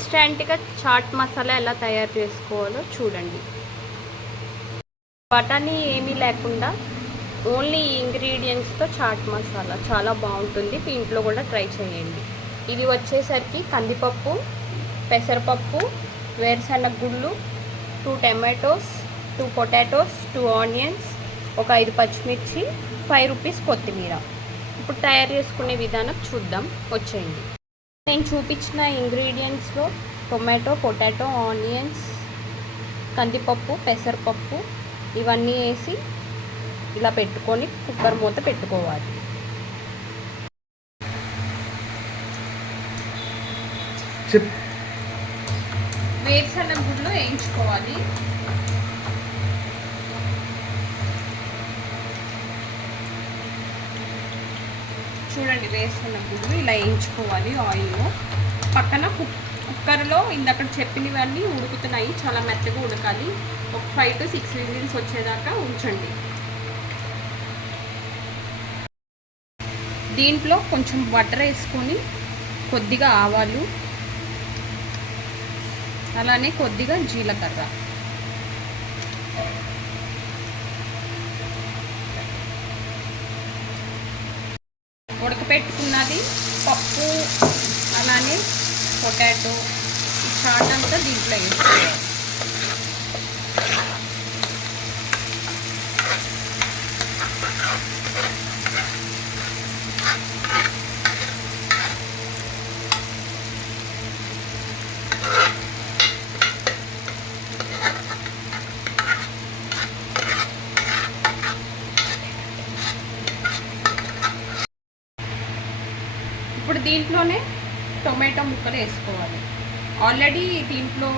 ఇన్స్టెంట్గా చాట్ మసాలా ఎలా తయారు చేసుకోవాలో చూడండి. బఠానీ ఏమీ లేకుండా ఓన్లీ ఈ ఇంగ్రీడియంట్స్తో చాట్ మసాలా చాలా బాగుంటుంది. ఇంట్లో కూడా ట్రై చేయండి. ఇది వచ్చేసరికి కందిపప్పు, పెసరపప్పు, వేరుశనగ గుళ్ళు, 2 టమాటోస్, 2 పొటాటోస్, 2 ఆనియన్స్, ఒక 5 పచ్చిమిర్చి, 5 రూపీస్ కొత్తిమీర. ఇప్పుడు తయారు చేసుకునే విధానం చూద్దాం, వచ్చేయండి. నేను చూపించిన ఇంగ్రీడియంట్స్లో టొమాటో, పొటాటో, ఆనియన్స్, కందిపప్పు, పెసరపప్పు ఇవన్నీ వేసి ఇలా పెట్టుకొని కుక్కర్ మూత పెట్టుకోవాలి. వేరుశనగ గుడ్లు వేయించుకోవాలి. చూడండి, వేరుశనగ గుడ్లు ఇలా వేయించుకోవాలి ఆయిల్లో. పక్కన కుక్కర్లో ఇందాక చెప్పినవన్నీ ఉడుకుతున్నాయి, చాలా మెత్తగా ఉడకాలి. ఒక 5 to 6 విజిల్స్ వచ్చేదాకా ఉంచండి. దీంట్లో కొంచెం బటర్ వేసుకొని కొద్దిగా ఆవాలు, అలానే కొద్దిగా జీలకర్ర, ఉడకపెట్టుకున్నది పప్పు, అలానే పొటాటో, ఈ చాట్ అంతా దీంట్లో వేసుకోవాలి. ఇప్పుడు దీంట్లోనే టొమాటో ముక్కలు వేసుకోవాలి. ఆల్రెడీ దీంట్లో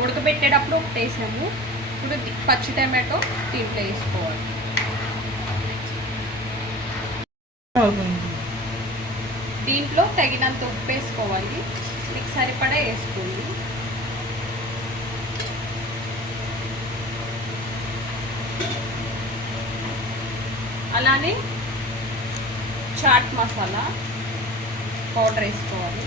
ఉడకబెట్టేటప్పుడు ఒకటి వేసాము. ఇప్పుడు పచ్చి టమాటో దీంట్లో వేసుకోవాలి. దీంట్లో తగినంత ఉప్పు వేసుకోవాలి. మీకు సరిపడా వేసుకోండి. అలానే చాట్ మసాలా పౌడర్ వేసుకోవాలి.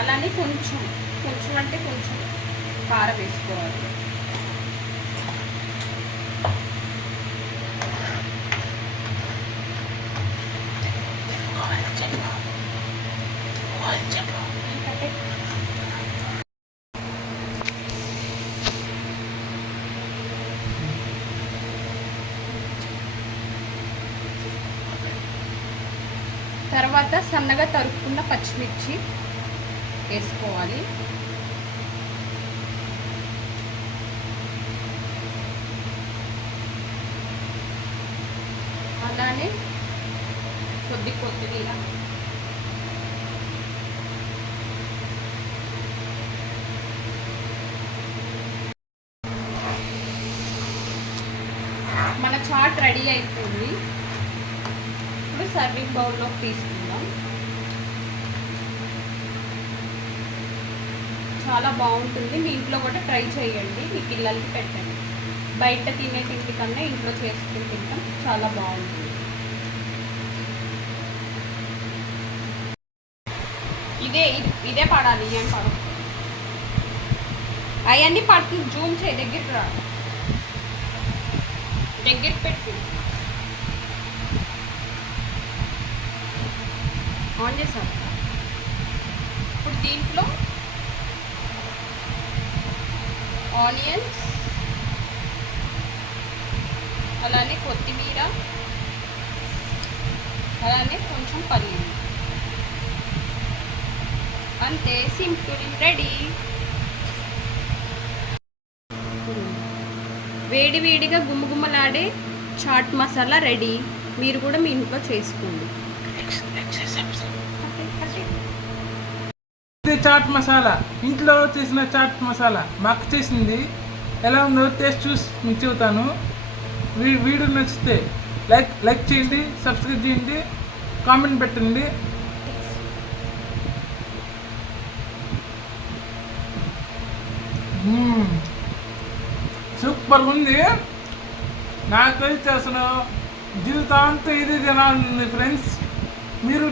అలానే కొంచెం అంటే కొంచెం కారం వేసుకోవాలి. తర్వాత సన్నగా తరుక్కున్న పచ్చిమిర్చి వేసుకోవాలి. అలానే కొద్దిగా మన చాట్ రెడీ అయిపోయింది. ఇప్పుడు సర్వింగ్ బౌల్లోకి తీసుకుందాం. చాలా బాగుంటుంది. మీ ఇంట్లో కూడా ట్రై చేయండి, మీ పిల్లలకి పెట్టండి. బయట తినే తిండి కన్నా ఇంట్లో చేసుకుని తింటాం, చాలా బాగుంటుంది. ఇదే పడాలి, ఏం పడ అవన్నీ పడుతుంది. జూమ్ చేయి, దగ్గరికి రా, దగ్గరికి పెట్టి ఆన్ చేశారు. ఇప్పుడు దీంట్లో ఆనియన్స్, అలానే కొత్తిమీర, అలానే కొంచెం పల్లీలు, అంతే, సింపుల్, రెడీ. వేడివేడిగా గుమ్మగుమ్మలాడే చాట్ మసాలా రెడీ. మీరు కూడా మీ ఇంట్లో చేసుకోండి. చాట్ మసాలా, ఇంట్లో చేసిన చాట్ మసాలా మా అక్క చేసింది. ఎలా ఉందో టేస్ట్ చూసి మీకు చెబుతాను. వీడియో నచ్చితే లైక్ చేయండి, సబ్స్క్రైబ్ చేయండి, కామెంట్ పెట్టండి. సూపర్గా ఉంది. నాకైతే అసలు జీవితాంతం ఇది తినాలి ఫ్రెండ్స్. మీరు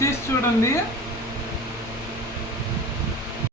చేసి చూడండి.